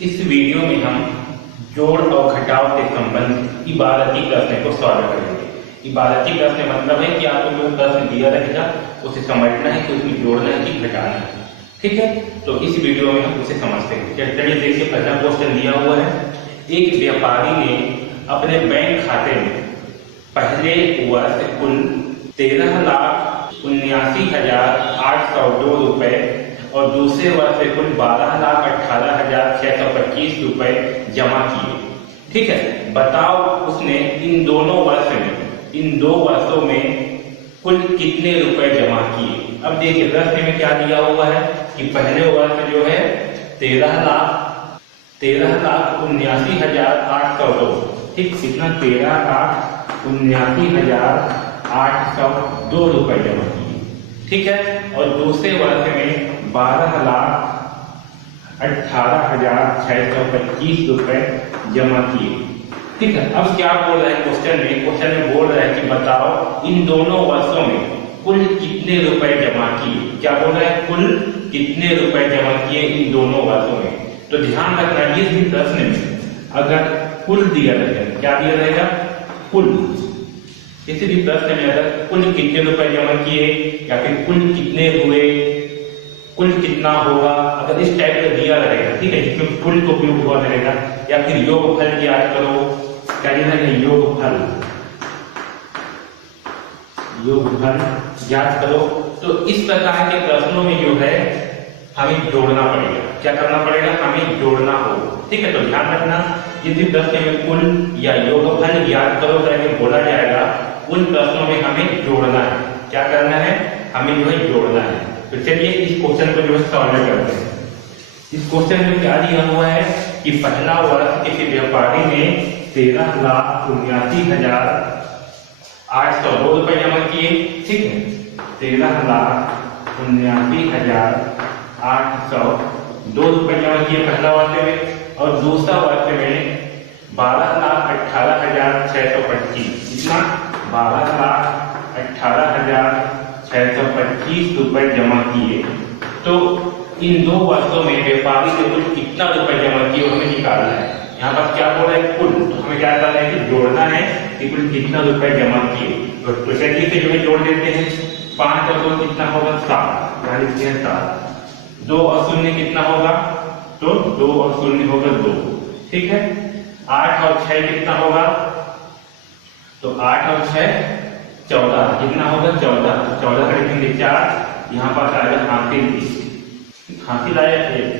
इस वीडियो में हम जोड़ और घटाव के संबंध इबारती प्रश्न को सॉल्व करेंगे। इबारती प्रश्न मतलब है कि आपको जो प्रश्न दिया रहेगा उसे समझना है कि उसमें जोड़ना है कि घटाना है। ठीक है, तो इस वीडियो में हम उसे समझते हैं। चलिए देखिए, पहला क्वेश्चन दिया हुआ है। एक व्यापारी ने अपने बैंक खाते में पहले वर्ष कुल 13,79,802 रुपए और दूसरे वर्ष में कुल 12,18,625 रुपए जमा किए। ठीक है, बताओ उसने इन दो वर्षों में कुल कितने रुपए जमा किए। अब देखिए प्रश्न में क्या दिया हुआ है कि पहले वर्ष जो है 13,79,802, ठीक, कितना 13,79,802 रुपए जमा किए। ठीक है, और दूसरे वर्ष में 12,18,625 रुपए जमा किए। ठीक है, अब क्या बोल रहा है क्वेश्चन में बोल रहा है कि बताओ इन दोनों वर्षों में कुल कितने रुपए जमा किए। क्या बोल रहा है, कुल कितने रुपए जमा किए इन दोनों वर्षों में। तो ध्यान रखना, इस प्रश्न में अगर कुल दिया रहेगा, क्या दिया रहेगा, कुल। किसी भी प्रश्न में अगर कुल कितने रुपए जमा किए या फिर कुल कितने हुए, कुल कितना होगा, अगर इस टाइप का दिया रहेगा, ठीक है, जिसमें कुल को उपयोग हुआ रहेगा, या फिर योगफल याद करो, क्या दिया है, योगफल याद करो। तो इस प्रकार के प्रश्नों में जो है हमें जोड़ना पड़ेगा। क्या करना पड़ेगा, हमें जोड़ना हो। ठीक है, तो ध्यान रखना, यदि प्रश्न में कुल या योगफल याद करो करके बोला जाएगा, उन प्रश्नों में हमें जोड़ना है। क्या करना है, हमें जो है जोड़ना है। तो चलिए इस क्वेश्चन को जो है सॉल्व करते हैं। इस क्वेश्चन में क्या दिया हुआ है कि पहला वर्ष किसी व्यापारी ने 13,79,802 रुपए जमा किए। ठीक है, 13,79,802 रुपए जमा किए पहला वर्ष में, और दूसरा वर्ष में 12,18,625, कितना, 12,18,625 रुपए जमा किए। तो इन दो वर्षों में व्यापारी ने कुल कितना रुपए जमा किए हमें निकालना है। यहाँ पर क्या बोल रहा है, कुल, तो हमें क्या करना है कि जोड़ना है कि कुल कितना रुपए जमा किए। तो चलिए से जो है जोड़ देते हैं। 5 और 2 कितना होगा, 7, यहाँ लिखते हैं 7। 2 और 0 कितना होगा, तो 2 और 0 होगा 2। ठीक है, 8 और 6 कितना होगा, तो 8 और 6 14, कितना होगा 14। तो 14 का लिखेंगे 4, यहाँ पर आएगा हासिल आया 1,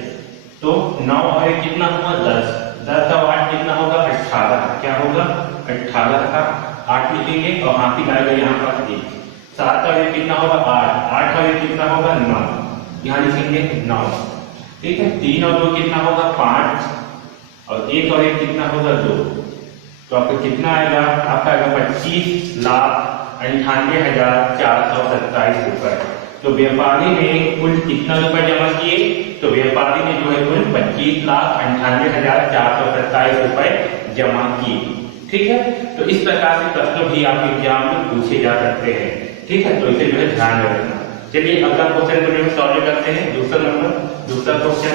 तो 9 और 1 कितना होगा 10। 10 और 8 कितना होगा 18, क्या होगा 18 का 8 लिखेंगे और हासिल आएगा यहाँ पर 1। 7 और 1 कितना होगा 8, 8 और 1 कितना होगा 9, यहाँ लिखेंगे 9। ठीक है, 3 और 2 कितना होगा 5, और 1 और 1 कितना होगा 2। तो आपको कितना आएगा, आपका आएगा 25,98,427 रुपए। तो व्यापारी ने कुल कितना रुपए जमा किए, तो व्यापारी ने जो है कुल 25,98,427 रुपए जमा किए। ठीक है, तो इस प्रकार से प्रश्न भी आपके एग्जाम में पूछे जा सकते हैं। ठीक है, तो इसे जो है ध्यान रखना। चलिए अगला क्वेश्चन को जो है सॉल्व करते हैं। दूसरा क्वेश्चन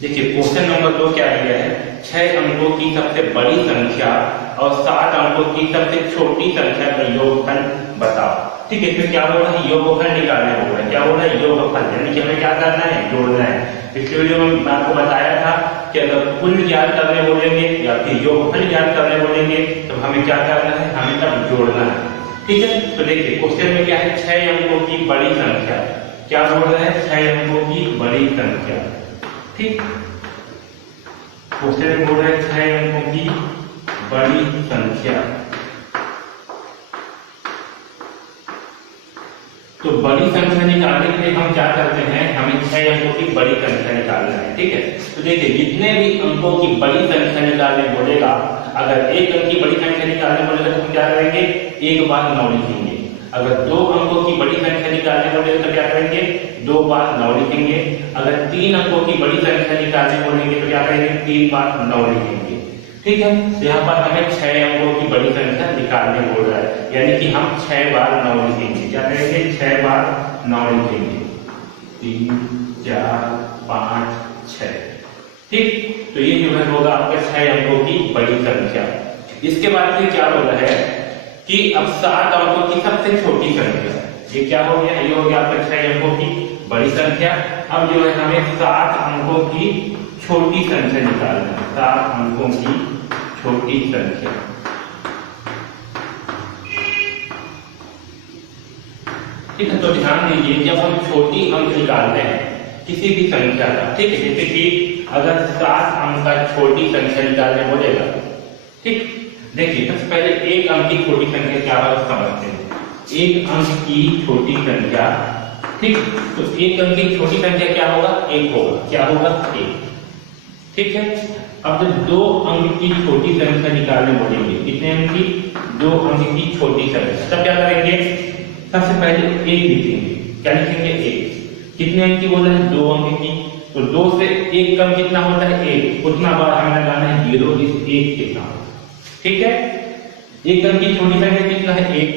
देखिए, क्वेश्चन नंबर 2 क्या दिया है, 6 अंकों की सबसे बड़ी संख्या और 7 अंकों की सबसे छोटी संख्या का योगफल बताओ। ठीक है, इसमें क्या बोल रहा है, योगफल निकालने बोल रहा है। क्या बोल रहा है, योगफल, यानी कि हमें क्या करना है, जोड़ना है। पिछले वीडियो में मैं आपको बताया था कि अगर कुल याद करने बोलेंगे या फिर योगफल याद करने बोलेंगे तो हमें क्या करना है, हमें तब जोड़ना है। ठीक है, तो देखिए क्वेश्चन में क्या है, 6 अंकों की बड़ी संख्या। क्या बोल रहा है, 6 अंकों की बड़ी संख्या। ठीक, क्वेश्चन में बोल रहा है 6 अंकों की बड़ी संख्या। तो बड़ी संख्या निकालने के लिए हम क्या करते हैं, हमें 6 अंकों की बड़ी संख्या निकालना है। ठीक है, तो देखिए जितने भी अंकों की बड़ी संख्या निकालने बोलेगा, अगर 1 अंक की बड़ी संख्या निकालने बोलेगा तो हम क्या करेंगे, एक बार 9 लिखेंगे। अगर 2 अंकों की बड़ी संख्या निकालने बोलेगा तो क्या करेंगे, 2 बार 9 लिखेंगे। अगर 3 अंकों की बड़ी संख्या निकालने बोलेंगे तो क्या करेंगे, 3 बार 9 लिखेंगे। ठीक है, तो यहाँ पर हमें 6 अंकों की बड़ी संख्या निकालने बोल रहा है, यानी कि हम 6 बार 9 लिखेंगे। क्या करेंगे, 6 बार 9 लिखेंगे, 3 4 5 6। ठीक, तो ये जो है होगा आपके 6 अंकों की बड़ी संख्या। इसके बाद फिर क्या बोला है कि अब 7 अंकों की सबसे छोटी संख्या, ये क्या हो गया, ये हो गया आपका 6 अंकों की बड़ी संख्या। अब जो है हमें 7 अंकों की छोटी संख्या निकालना है, 7 अंकों की छोटी संख्या। ठीक है, तो ध्यान दीजिए जब हम छोटी अंक निकालते हैं किसी भी संख्या का, ठीक है, जैसे कि अगर 7 अंक का छोटी संख्या निकालने बोलेगा, ठीक, देखिए सबसे पहले एक अंक की छोटी संख्या क्या है समझते हैं। एक अंक की छोटी संख्या, ठीक, तो एक अंक की छोटी संख्या क्या होगा, 1 होगा, क्या होगा 1, ठीक है। अब जब 2 अंक की छोटी संख्या निकालने बोलेंगे, कितने अंक की, 2 अंक की छोटी संख्या, तब क्या करेंगे, सबसे पहले 1 लिखेंगे, क्या लिखेंगे 1, कितने अंक की बोला है, 2 अंक की, तो 2 से 1 कम कितना होता है 1, उतना बार हमें लगाना है 0 इस 1 के साथ, ठीक है। 1 अंक की छोटी संख्या कितना है 1,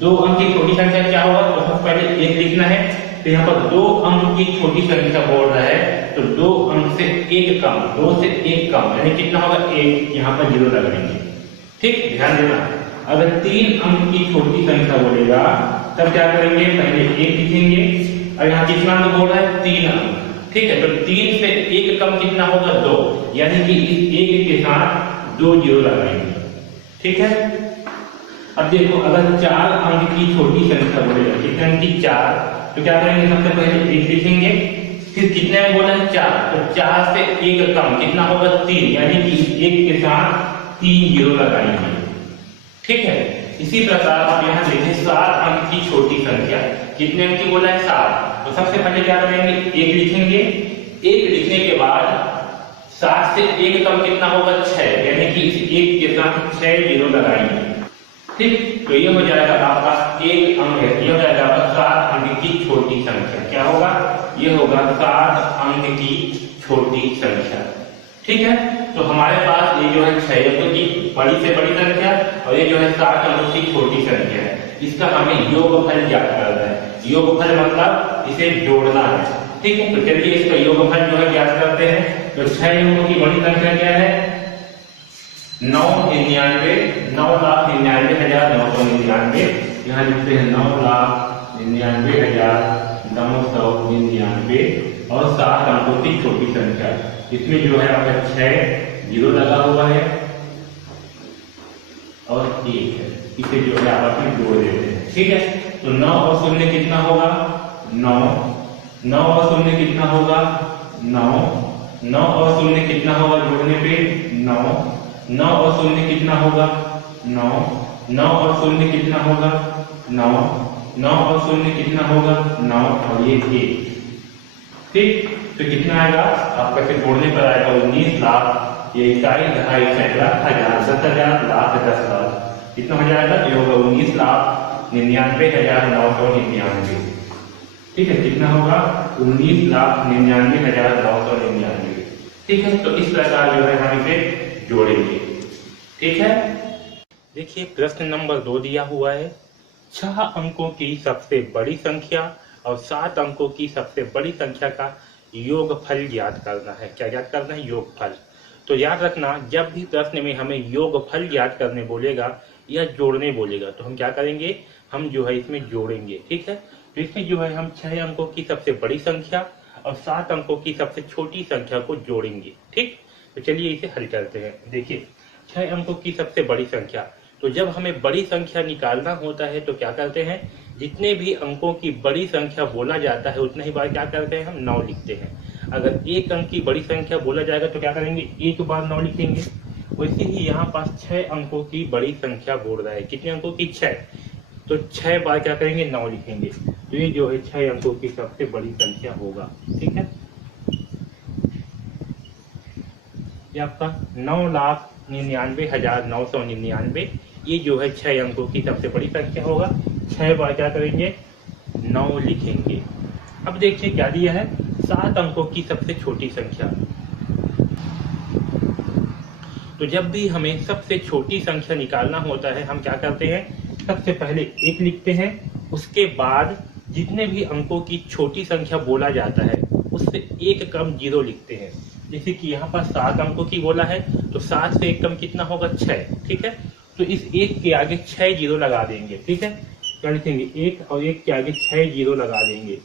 2 अंक की छोटी संख्या क्या होगा, तो सबसे पहले 1 लिखना है, तो यहाँ पर 2 अंक की छोटी संख्या बोल रहा है, तो 2 अंक से 1 कम, 2 से 1 कम यानी कितना होगा 1, यहाँ पर 0 लगाएंगे, ठीक, ध्यान देना। अगर 3 अंक की छोटी संख्या बोलेगा तब क्या करेंगे, पहले 1 लिखेंगे, और यहाँ कितना अंक बोल रहा है 3 अंक, ठीक है, तो 3 से 1 कम कितना होगा 2, यानी कि इस 1 के साथ 2 0 लगाएंगे, ठीक है। अब देखो अगर 4 अंक की छोटी संख्या बोलेगा, कितने अंक की 4, तो क्या करेंगे, सबसे पहले 1 लिखेंगे, फिर कितने अंक बोला है 4, तो 4 से 1 कम कितना होगा 3, यानी कि 1 के साथ 3 0 लगाएंगे, ठीक है। इसी प्रकार आप यहाँ देखें 7 अंक की छोटी संख्या, कितने अंक की बोला है 7, तो सबसे पहले क्या करेंगे 1 लिखेंगे, 1 लिखने के बाद 7 से 1 कम कितना होगा 6, यानी कि इस 1 के साथ 6 0 लगाएंगे, ठीक, तो ये हो जाएगा आपका 1 अंक है, ये हो जाएगा आपका 7 अंक की छोटी संख्या, क्या होगा, ये होगा 7 अंक की छोटी संख्या, ठीक है। तो हमारे पास ये जो है 6 अंक की बड़ी से बड़ी संख्या और ये जो है 7 अंक की छोटी संख्या है, इसका हमें योगफल ज्ञात करना है। योगफल मतलब इसे जोड़ना है, ठीक है। तो चलिए इसका योगफल जो है ज्ञात करते हैं। तो 6 अंकों की बड़ी संख्या क्या है, 9,99,999,999, यहाँ लिखते हैं 9,99,999 और 7 अंकों की छोटी संख्या, इसमें जो है आपका 6 0 लगा हुआ है और 1 है, इसे जो है आपस में जोड़ देते हैं, ठीक है। तो 9 और 0 कितना होगा 9, 9 और 0 कितना होगा 9, 9 और 0 कितना होगा जोड़ने पे 9, 9 और 0 कितना होगा 9, 9 और 0 कितना होगा 9, 9 और 0 कितना होगा 9 और ये 1, ठीक। तो कितना आएगा आपका, फिर जोड़ने पर आएगा 19 लाख, ये 21 ढाई सैकड़ा हजार 10,000 लाख 10 लाख, कितना हो जाएगा, ये होगा 19,99,999, ठीक है, कितना होगा 19,99,999, ठीक है। तो इस प्रकार जो है हम इसे जोड़ेंगे, ठीक है। देखिए प्रश्न नंबर 2 दिया हुआ है, 6 अंकों की सबसे बड़ी संख्या और 7 अंकों की सबसे बड़ी संख्या का योगफल ज्ञात करना है। क्या ज्ञात करना है, योगफल। तो याद रखना जब भी प्रश्न में हमें योगफल ज्ञात करने बोलेगा या जोड़ने बोलेगा तो हम क्या करेंगे, हम जो है इसमें जोड़ेंगे, ठीक है। तो इसमें जो है हम 6 अंकों की सबसे बड़ी संख्या और 7 अंकों की सबसे छोटी संख्या को जोड़ेंगे, ठीक। तो चलिए इसे हल करते हैं। देखिए 6 अंकों की सबसे बड़ी संख्या, तो जब हमें बड़ी संख्या निकालना होता है तो क्या करते हैं, जितने भी अंकों की बड़ी संख्या बोला जाता है उतना ही बार क्या करते हैं, हम 9 लिखते हैं। अगर 1 अंक की बड़ी संख्या बोला जाएगा तो क्या करेंगे, 1 बार 9 लिखेंगे। वैसे ही यहाँ पास 6 अंकों की बड़ी संख्या बोल रहा है, कितने अंकों की 6, तो 6 बार क्या करेंगे 9 लिखेंगे। तो ये जो है 6 अंकों की सबसे बड़ी संख्या होगा, ठीक है। ये आपका 9,99,999, ये जो है 6 अंकों की सबसे बड़ी संख्या होगा। 6 बार क्या करेंगे 9 लिखेंगे। अब देखिए क्या दिया है, 7 अंकों की सबसे छोटी संख्या। तो जब भी हमें सबसे छोटी संख्या निकालना होता है हम क्या करते हैं, सबसे पहले 1 लिखते हैं, उसके बाद जितने भी अंकों की छोटी संख्या बोला जाता है उससे 1 कम 0 लिखते हैं। जैसे कि यहाँ पर 7 अंकों की बोला है, तो 7 से एक कम कितना होगा 6, ठीक है। तो इस 1 के आगे 6 जीरो लगा देंगे, ठीक है। क्या लिखेंगे, 1 और 1 के आगे 6 जीरो लगा देंगे,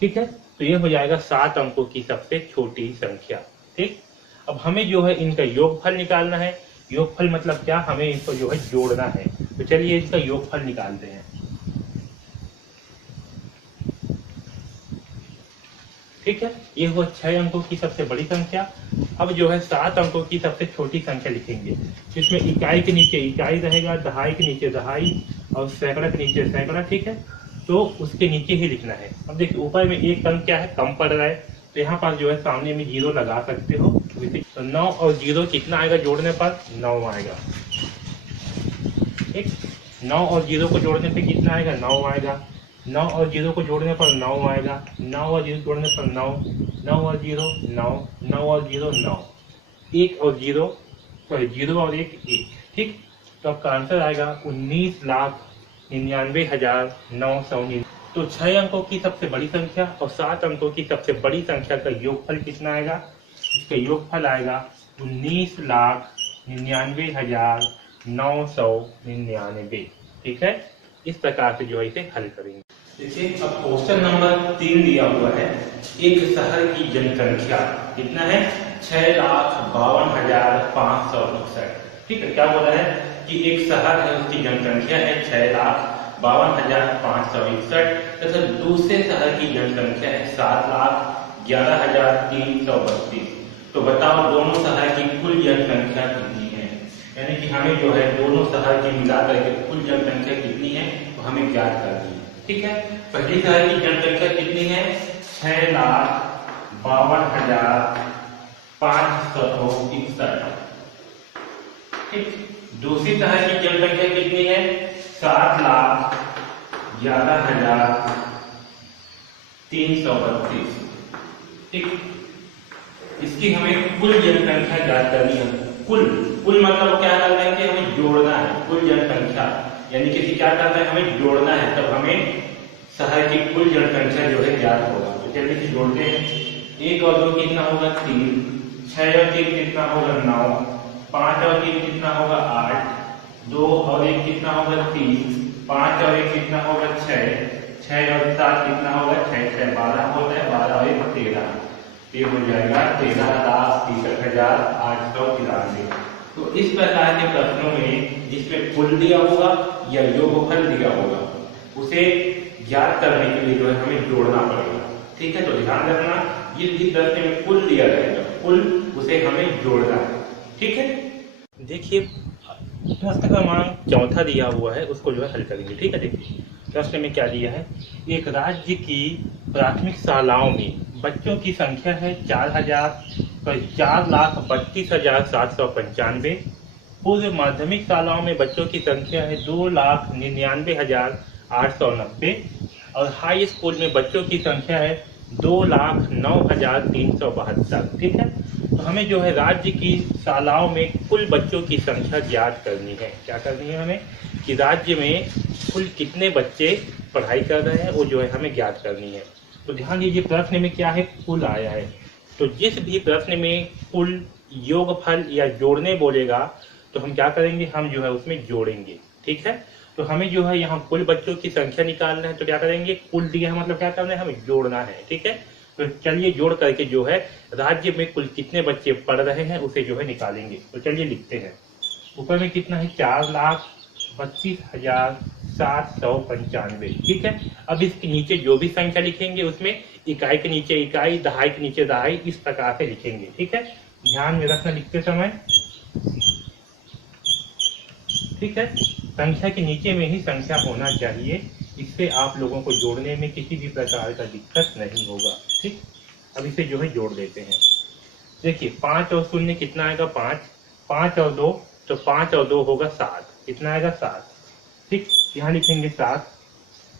ठीक है। तो ये हो जाएगा 7 अंकों की सबसे छोटी संख्या, ठीक। अब हमें जो है इनका योगफल निकालना है। योगफल मतलब क्या, हमें इनको जो है जोड़ना है। तो चलिए इसका योगफल निकालते हैं, ठीक है। ये हुआ 6 अंकों की सबसे बड़ी संख्या। अब जो है 7 अंकों की सबसे छोटी संख्या लिखेंगे, जिसमें इकाई के नीचे इकाई रहेगा, दहाई के नीचे दहाई और सैकड़ा के नीचे सैकड़ा, ठीक है। तो उसके नीचे ही लिखना है। अब देखिए ऊपर में एक अंक क्या है, कम पड़ रहा है, तो यहाँ पर जो है सामने में जीरो लगा सकते हो। तो 9 और जीरो कितना आएगा जोड़ने पर, 9 आएगा, ठीक। 9 और जीरो को जोड़ने पे कितना आएगा, 9 आएगा। 9 और जीरो को जोड़ने पर 9 आएगा। 9 और जीरो जोड़ने पर 9, 9 और जीरो 9, 9 और जीरो 9, 1 और जीरो, सॉरी 0 और 1 1, ठीक। तो आपका आंसर आएगा 19,99,999। तो 6 अंकों की सबसे बड़ी संख्या और 7 अंकों की सबसे बड़ी संख्या का योगफल कितना आएगा, इसका योगफल आएगा 19,99,999, ठीक है। इस प्रकार से जो है इसे हल करेंगे। देखिए अब क्वेश्चन नंबर 3 दिया हुआ है, एक शहर की जनसंख्या कितना है, 6,52,561, ठीक है। क्या बोला है कि एक शहर है उसकी जनसंख्या है 6,52,561 तथा दूसरे शहर की जनसंख्या है 7,11,332। तो बताओ दोनों शहर की कुल जनसंख्या कितनी है, यानी कि हमें जो है दोनों शहर की मिलाकर के कुल जनसंख्या कितनी है तो हमें ज्ञात करनी है, ठीक है। पहली शहर की जनसंख्या कितनी है, 6,52,561, ठीक। दूसरी शहर की जनसंख्या कितनी है, 7,11,332, ठीक। इसकी हमें कुल जनसंख्या ज्ञात करनी है। कुल कुल मतलब क्या करना है कि हमें जोड़ना है, कुल जनसंख्या यानी कि क्या करना है, हमें जोड़ना है, तब हमें शहर की कुल जनसंख्या जो है ज्ञात होगा। तो चलिए कि जोड़ते हैं, 1 और 2 कितना होगा 3, 6 और 3 कितना होगा 9, 5 और 3 कितना होगा 8, 2 और 1 कितना होगा 3, 5 और 1 कितना होगा 6, 6 और 7 कितना होगा 6, 6 12 होता है, 12 और 1 13, ये हो जाएगा 13,63,893। तो इस प्रकार के प्रश्नों में जिसमें कुल दिया होगा या योगफल दिया होगा उसे ज्ञात करने के लिए जो है हमें जोड़ना पड़ेगा, ठीक है। तो ध्यान रखना, ये जिस प्रश्न में कुल दिया रहेगा कुल उसे हमें जोड़ना है, ठीक है। देखिए प्रश्न क्रमांक 4 दिया हुआ है, उसको जो है हल करेंगे, ठीक है। देखिए प्रश्न में क्या दिया है, एक राज्य की प्राथमिक शालाओं में बच्चों की संख्या है 4,32,795। पूर्व माध्यमिक शालाओं में बच्चों की संख्या है 2,99,890 और हाई स्कूल में बच्चों की संख्या है 2,09,372, ठीक है। तो हमें जो है राज्य की शालाओं में कुल बच्चों की संख्या ज्ञात करनी है। क्या करनी है हमें कि राज्य में कुल कितने बच्चे पढ़ाई कर रहे हैं वो जो है हमें ज्ञात करनी है। तो ध्यान दीजिए प्रश्न में क्या है, कुल आया है, तो जिस भी प्रश्न में कुल, योगफल या जोड़ने बोलेगा तो हम क्या करेंगे, हम जो है उसमें जोड़ेंगे, ठीक है। तो हमें जो है यहाँ कुल बच्चों की संख्या निकालना है, तो क्या करेंगे, कुल दिया है मतलब क्या करना है, हमें जोड़ना है, ठीक है। तो चलिए जोड़ करके जो है राज्य में कुल कितने बच्चे पढ़ रहे हैं उसे जो है निकालेंगे। तो चलिए लिखते हैं, ऊपर में कितना है 4,32,795, ठीक है। अब इसके नीचे जो भी संख्या लिखेंगे उसमें इकाई के नीचे इकाई, दहाई के नीचे दहाई, इस प्रकार से लिखेंगे, ठीक है। ध्यान में रखना लिखते समय, ठीक है। संख्या के नीचे में ही संख्या होना चाहिए, इससे आप लोगों को जोड़ने में किसी भी प्रकार का दिक्कत नहीं होगा, ठीक। अब इसे जो है जोड़ देते हैं। देखिए 5 और 0 कितना आएगा 5, 5 और 2 तो 5 और 2 होगा 7, कितना आएगा 7, ठीक। यहाँ लिखेंगे 7।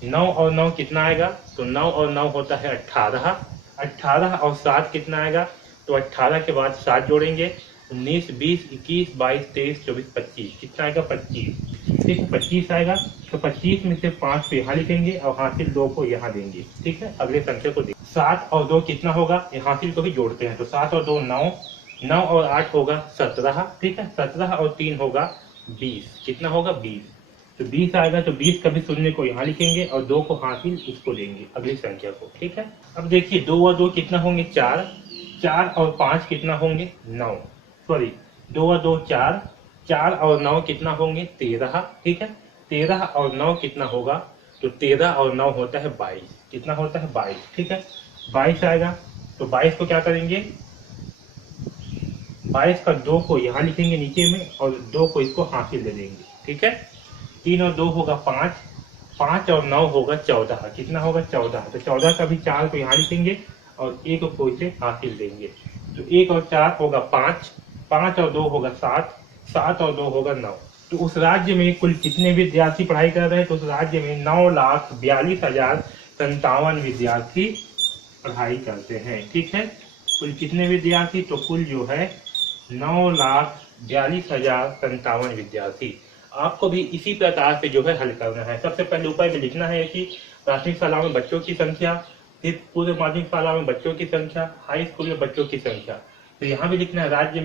9 और 9 कितना आएगा, तो 9 और 9 होता है 18, 18 और 7 कितना आएगा, तो 18 के बाद 7 जोड़ेंगे, 19, 20, 21, 22, 23, 24, 25, कितना आएगा 25। ठीक है, 25 आएगा। तो 25 में से 5 को यहाँ लिखेंगे और हासिल 2 को यहाँ देंगे। ठीक है, अगले संख्या को देंगे। 7 और 2 कितना होगा, ये हासिल को भी जोड़ते हैं। तो 7 और 2 9, 9 और 8 होगा 17। ठीक है, 17 और 3 होगा 20। कितना होगा 20। तो 20 आएगा। तो 20 का भी शून्य को यहाँ लिखेंगे और 2 को हासिल उसको देंगे अगली संख्या को। ठीक है, अब देखिए 2 और 2 कितना होंगे 4, 4 और 5 कितना होंगे 9, सॉरी 2 और 2 4, 4 और 9 कितना होंगे 13। ठीक है, 13 और 9 कितना होगा, तो 13 और 9 होता है 22। कितना होता है 22। ठीक है, 22 आएगा। तो 22 को क्या करेंगे, 22 का 2 को यहाँ लिखेंगे नीचे में और 2 को इसको हासिल दे देंगे। ठीक है, 3 और 2 होगा 5, 5 और 9 होगा 14। कितना होगा 14। तो 14 का भी 4 को यहाँ लिखेंगे और 1 को इसे हासिल देंगे। तो 1 और 4 होगा 5, 5 और 2 होगा 7, 7 और 2 होगा 9। तो उस राज्य में कुल कितने विद्यार्थी पढ़ाई कर रहे हैं, तो उस राज्य में 9,42,057 विद्यार्थी पढ़ाई करते हैं। ठीक है, कुल कितने विद्यार्थी, तो कुल जो है 9,42,057 विद्यार्थी। आपको भी इसी प्रकार से जो है हल करना है। सबसे पहले ऊपर में लिखना है कि प्राथमिक शालाओं में बच्चों की संख्या, फिर पूर्व माध्यमिक शालाओं में बच्चों की संख्या, हाई स्कूल में बच्चों की संख्या। तो यहाँ भी लिखना है राज्य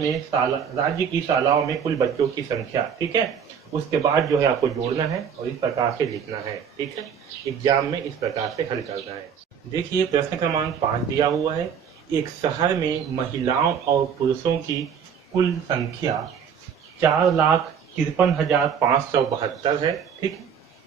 की शालाओं में कुल बच्चों की संख्या। ठीक है, उसके बाद जो है आपको जोड़ना है और इस प्रकार से लिखना है। ठीक है, एग्जाम में इस प्रकार से हल करना है। देखिए प्रश्न क्रमांक 5 दिया हुआ है। एक शहर में महिलाओं और पुरुषों की कुल संख्या 4,53,572 है। ठीक है,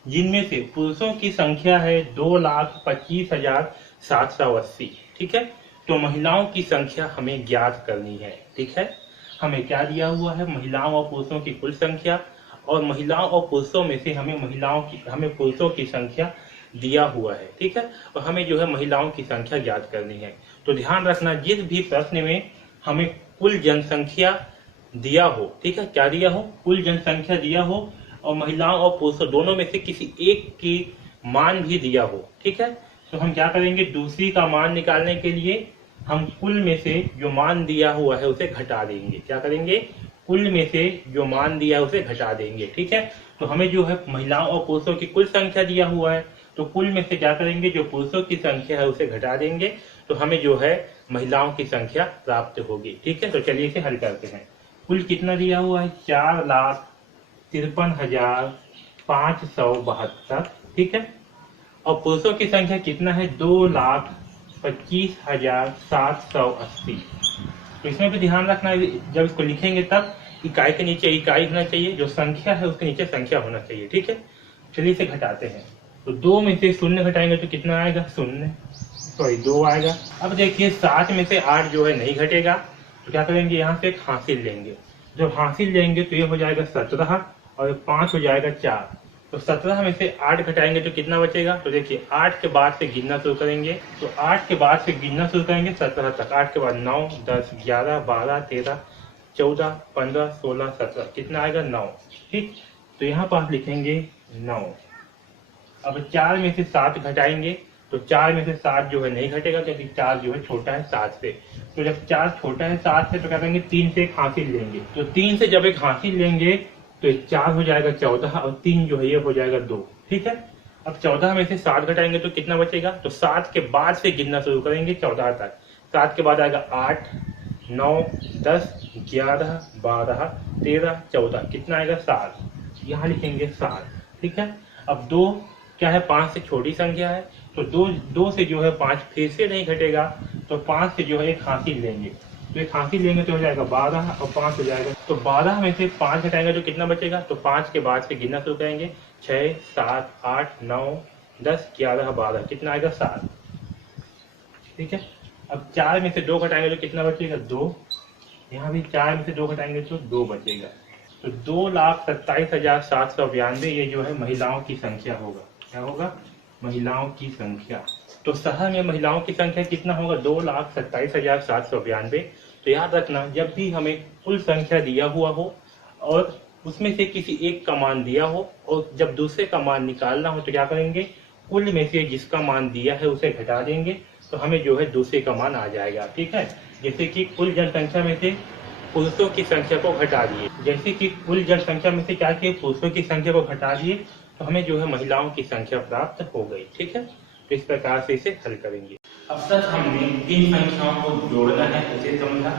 जिनमें से पुरुषों की संख्या है 2,25,780। ठीक है, तो महिलाओं की संख्या हमें ज्ञात करनी है। ठीक है, हमें क्या दिया हुआ है, महिलाओं और पुरुषों की कुल संख्या, और महिलाओं और पुरुषों में से हमें पुरुषों की संख्या दिया हुआ है। ठीक है, और हमें जो है महिलाओं की संख्या ज्ञात करनी है। तो ध्यान रखना, जिस भी प्रश्न में हमें कुल जनसंख्या दिया हो, ठीक है, क्या दिया हो, कुल जनसंख्या दिया हो, और महिलाओं और पुरुषों दोनों में से किसी एक की मान भी दिया हो। ठीक है, तो हम क्या करेंगे, दूसरी का मान निकालने के लिए हम कुल में से जो मान दिया हुआ है उसे घटा देंगे। क्या करेंगे, कुल में से जो मान दिया है उसे घटा देंगे। ठीक है, तो हमें जो है महिलाओं और पुरुषों की कुल संख्या दिया हुआ है, तो कुल में से क्या करेंगे, जो पुरुषों की संख्या है उसे घटा देंगे, तो हमें जो है महिलाओं की संख्या प्राप्त होगी। ठीक है, तो चलिए इसे हल करते हैं। कुल कितना दिया हुआ है, 4,53,572। ठीक है, और पुरुषों की संख्या कितना है, 2,25,780। तो इसमें भी ध्यान रखना है, जब इसको लिखेंगे तब इकाई के नीचे इकाई होना चाहिए, जो संख्या है उसके नीचे संख्या होना चाहिए। ठीक है, चलिए इसे घटाते हैं। तो 2 में से 0 घटाएंगे तो कितना आएगा, 2 आएगा। अब देखिए 7 में से 8 जो है नहीं घटेगा, तो क्या करेंगे, यहाँ से एक हासिल लेंगे। जब हासिल लेंगे तो ये हो जाएगा 17 और 5 हो जाएगा 4। तो 17 में से 8 घटाएंगे तो कितना बचेगा, तो देखिए 8 के बाद से गिनना शुरू करेंगे। तो 8 के बाद से गिनना शुरू करेंगे 17 तक। 8 के बाद 9, 10, 11, 12, 13, 14, 15, 16, 17, कितना आएगा 9। ठीक, तो यहाँ पर आप लिखेंगे 9। अब 4 में से 7 घटाएंगे, तो 4 में से 7 जो है नहीं घटेगा, क्योंकि 4 जो है छोटा है 7 से। तो जब 4 छोटा है 7 से, तो क्या करेंगे, 3 से एक हासिल लेंगे। तो 3 से जब एक हासिल लेंगे तो 4 हो जाएगा 14 और 3 जो है ये हो जाएगा 2। ठीक है, अब 14 में से 7 घटाएंगे तो कितना बचेगा, तो 7 के बाद से गिनना शुरू करेंगे 14 तक। 7 के बाद आएगा 8, 9, 10, 11, 12, 13, 14, कितना आएगा 7। यहाँ लिखेंगे 7। ठीक है, अब 2 क्या है, 5 से छोटी संख्या है, तो 2 से जो है 5 फिर से नहीं घटेगा, तो 5 से जो है एक हासिल लेंगे। तो एक हासिल लेंगे तो हो जाएगा 12 और 5 हो जाएगा। तो 12 में से 5 घटाएंगे तो कितना बचेगा, तो 5 के बाद से गिनना शुरू करेंगे, 6, 7, 8, 9, 10, 11, 12, कितना आएगा 7। ठीक है, अब 4 में से 2 घटाएंगे तो कितना बचेगा, 2। यहाँ भी 4 में से 2 घटाएंगे तो 2 बचेगा। तो 2,27,792 ये जो है महिलाओं की संख्या होगा। क्या होगा, महिलाओं की संख्या। तो शहर में महिलाओं की संख्या कितना होगा, 2,27,792। तो याद रखना, जब भी हमें कुल संख्या दिया हुआ हो और उसमें से किसी एक का मान दिया हो और जब दूसरे का मान निकालना हो, तो क्या करेंगे, कुल में से जिसका मान दिया है उसे घटा देंगे, तो हमें जो है दूसरे का मान आ जाएगा। ठीक है, जैसे कि कुल जनसंख्या में से पुरुषों की संख्या को घटा दिए। जैसे कि कुल जनसंख्या में से क्या किए, पुरुषों की संख्या को घटा दिए, तो हमें जो है महिलाओं की संख्या प्राप्त हो गई। ठीक है, तो इस प्रकार से इसे हल करेंगे। अब तक हमने किन संख्याओं को जोड़ना है उसे समझा।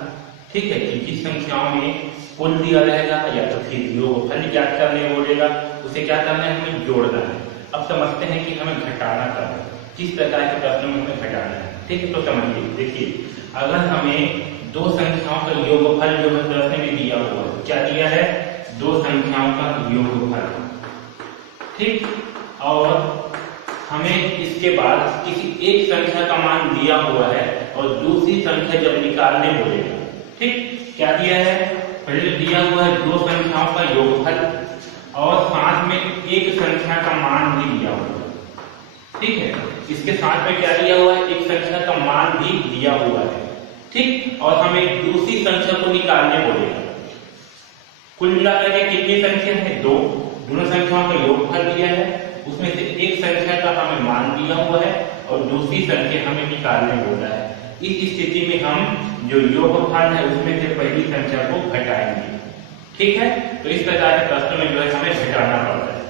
ठीक है, कि किस संख्याओं में कुल दिया रहेगा या तो फिर योगफल ज्ञात करने बोलेगा, उसे क्या करना है, हमें जोड़ना है। अब समझते हैं कि हमें घटाना करना है, किस प्रकार के प्रश्नों में हमें घटाना है। ठीक है, तो समझिए, देखिए अगर हमें दो संख्याओं का योगफल जो है प्रश्न में दिया हुआ है, क्या दिया है, दो संख्याओं का योगफल। ठीक, और हमें इसके बाद किसी एक संख्या का मान दिया हुआ है और दूसरी संख्या जब निकालने बोलेगा। ठीक, क्या दिया है, पहले दिया हुआ है दो संख्याओं का योगफल और साथ में एक संख्या का मान भी दिया हुआ है। ठीक है, इसके साथ में क्या दिया हुआ है, एक संख्या का मान भी दिया हुआ है। ठीक, और हमें दूसरी संख्या को निकालने बोलेगा। कुल मिलाकर के कितनी संख्या है, दो, दोनों संख्याओं का योगफल दिया है, उसमें से एक संख्या का हमें मान दिया हुआ है और दूसरी संख्या हमें निकालने बोला है। इस स्थिति में हम जो योगफल है उसमें से पहली संख्या को घटाएंगे। ठीक है, तो इस प्रकार के प्रश्नों में जो है हमें घटाना पड़ता है।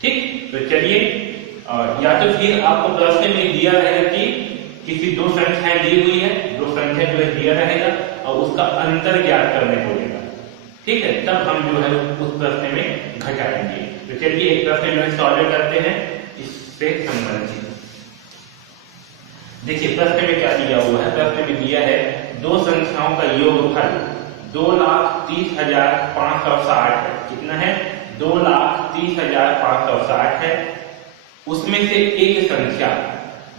ठीक, तो चलिए, या तो फिर आपको प्रश्न में दिया रहेगा कि किसी दो संख्याएं दी हुई है, दो संख्या जो है दिया रहेगा और उसका अंतर ज्ञात करने बोलेगा। ठीक है, तब हम जो है उस प्रश्न में घटाएंगे। तो चलिए एक प्रश्न जो है सॉल्व करते हैं इससे संबंधित। देखिए प्रश्न में क्या दिया हुआ है, प्रश्न में दिया है दो संख्याओं का योगफल 2,30,560 है। कितना है, 2,30,560 है। उसमें से एक संख्या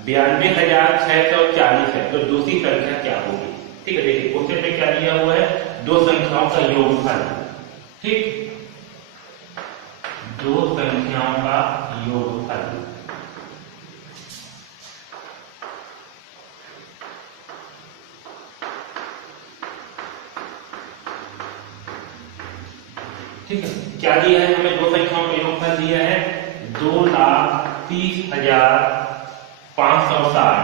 92,640 है, तो दूसरी संख्या क्या होगी। ठीक है, देखिए क्वेश्चन में क्या दिया हुआ है, दो संख्याओं का योगफल। ठीक, दो संख्याओं का योगफल। ठीक है, क्या दिया है हमें, दो संख्याओं का योगफल दिया है 2,30,560।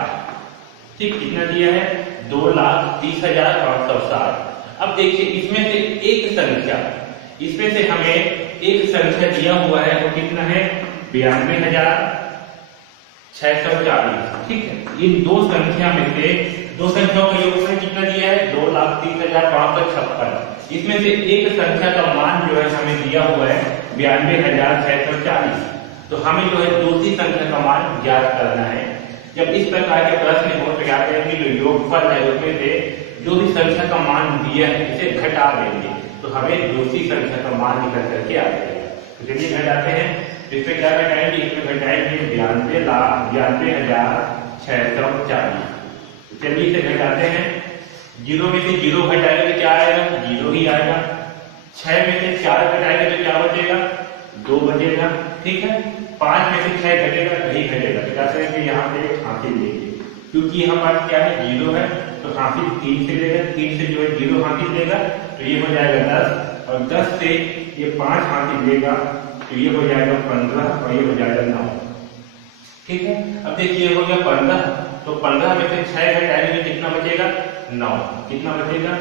ठीक, कितना दिया है, 2,30,560। अब देखिए इसमें से एक संख्या, इसमें से हमें एक संख्या दिया हुआ है, वो कितना है, 92,640। ठीक है, इन दो संख्या में से दो संख्याओं का योगफल कितना दिया है, 2,30,556। इसमें से एक संख्या का मान जो है हमें दिया हुआ है 92,640। तो हमें जो है दूसरी संख्या का मान ज्ञात करना है। जब इस प्रकार के प्रश्न हो तो क्या करेंगे, जो योगफल है उसमें से जो भी संख्या का मान दिया है इसे घटा देंगे, तो हमें दूसरी संख्या का मान निकल करके आ जाएगा। तो चलिए घटाते हैं, इसमें क्या घटाएंगे, इसमें घटाएंगे 92,640। चलिए इसे घटाते हैं, जीरो में से जीरो घटाएंगे तो क्या आएगा, जीरो ही आएगा। 6 में से 4 घटाएंगे तो क्या बचेगा, 2 बचेगा। ठीक है, 5 में से 6 घटेगा, नहीं घटेगा, तो क्या करेंगे, यहाँ पे एक हासिल लेंगे, क्योंकि यहाँ पास क्या है, जीरो है, तो हासिल 3 से लेगा, 3 से जो है जीरो हासिल लेगा, तो ये हो जाएगा 10, और 10 से ये 5 हासिल लेगा, तो ये हो जाएगा 15, और ये हो जाएगा 9। ठीक है, अब देखिए हो गया 15, तो 15 में से 6 घटाएंगे तो कितना बचेगा, 9। कितना बचेगा,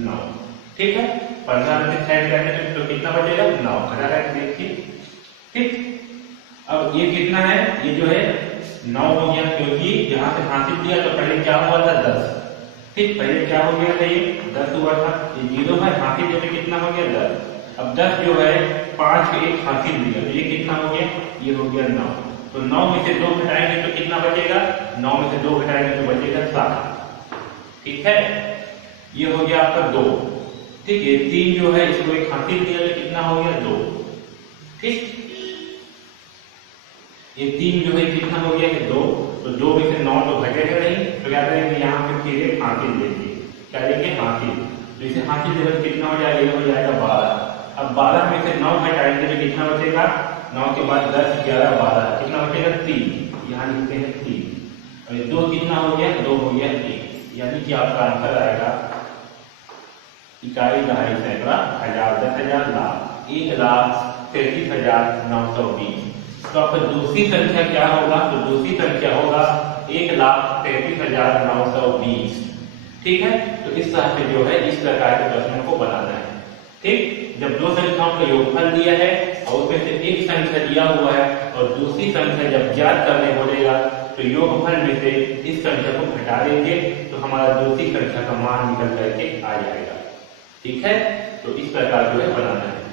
9। ठीक है, 15 में से 6 घटाएंगे तो कितना बचेगा, 9। घटा रहे देखिए। ठीक, अब ये कितना है, ये जो है 9 हो गया, क्योंकि यहाँ से हासिल दिया तो पहले क्या हुआ था, 10। ठीक, पहले क्या हो गया था, ये 10 हुआ था, ये जीरो है, हासिल जैसे कितना हो गया, 10। अब 10 जो है 5 के एक हासिल दिया, तो ये कितना हो गया, ये हो गया 9। तो 9 में से 2 घटाएंगे तो कितना बचेगा, 9 में से 2 घटाएंगे तो बचेगा 7। ठीक है, ये हो गया आपका 2। ठीक है, 3 जो है इसको एक हासिल दिया तो कितना हो गया, 2। ठीक, ये 3 जो है कितना हो गया, 2। तो 2 में से 9 तो घटेगा नहीं, तो क्या करेंगे, यहाँ पे फिर एक हासिल लेंगे, क्या लेंगे, हासिल। तो इसे हासिल देकर कितना हो जाएगा, ये हो जाएगा 12। अब 12 में से 9 घटाएंगे तो कितना बचेगा, 9 के बाद 10, 11, 12, कितना बचेगा, 3। यहाँ लिखते हैं 3, और 2 कितना हो गया, 2 हो गया 1। यानी कि आपका आंसर आएगा इकाई, दहाई, सैकड़ा, हजार, 10,000, लाख, 1,33,920। तो आपका दूसरी संख्या क्या होगा, तो दूसरी संख्या होगा 1,33,920। ठीक है, तो इस तरह से जो है इस प्रकार के प्रश्नों को बनाना है। ठीक, जब दो संख्याओं का योगफल दिया है और उसमें से एक संख्या दिया हुआ है और दूसरी संख्या जब ज्ञात करने बोलेगा तो योगफल में से इस संख्या को घटा देंगे तो हमारा दूसरी संख्या का मान निकल करके आ जाएगा। ठीक है, तो इस प्रकार जो है बनाना है।